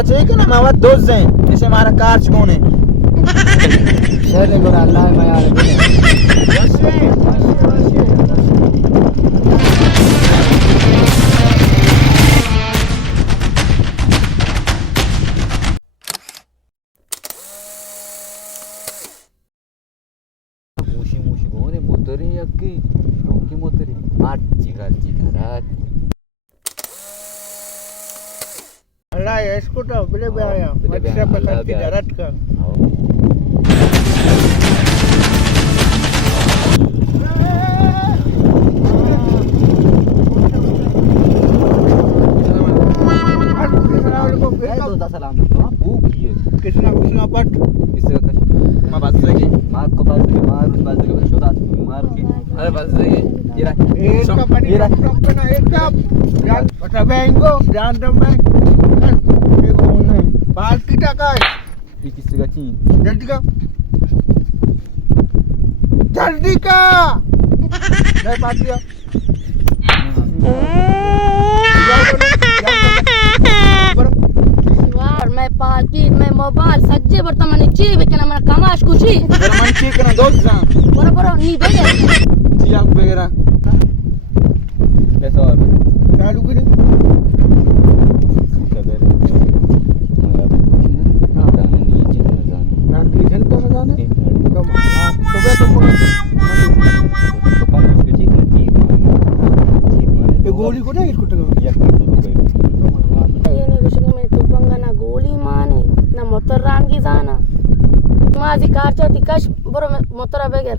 मला चाहिए ना मावा दोस्त हैं जैसे हमारा कार कौन है शहर में अल्लाह है यार motori yakki ronki motori archi garchi darat अल्लाह है इसको तो बड़े आया बच्चे पकड़ के जरत का सलाम भूख है किसना पट किसका कश मां बात लगे मां को बात लगे मां उस बात लगे शोधा मार के अरे बात लगे ये रहा एक का पानी अपना एक का ध्यान बता बैंगो ध्यान दम बैंक ये कौन है बाल की टका है ये किसका ची जल्दी का नहीं पातिया मैं पार्टी मैं मोबाइल सज्जे वर्तमान चीज बेचना मैं कमाश खुशी मन ठीक करना दोस्त जा बरोबर नी बेगे जिया बेगरा पैसा और चालू की गोली को नहीं कुछ गोली माने ना मोटर रानगी जाना माझी कारच्या तिकाश बरो मोटर बेगर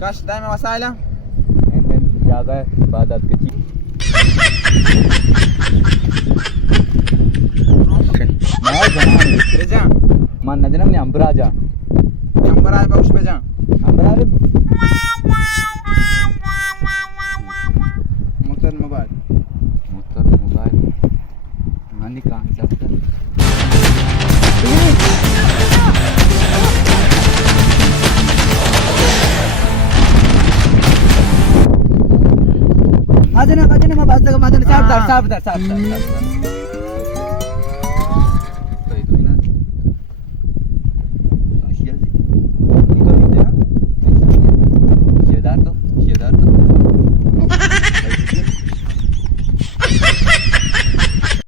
काश दाइम वसाइला जागा इबादत की मैं जनान बेजा मान नजनम ने अंबराजा नंबर आए उस पे जा अंबराजा मोबाइल मानी कहां जाता आजना मैं बात लगा मादन साहब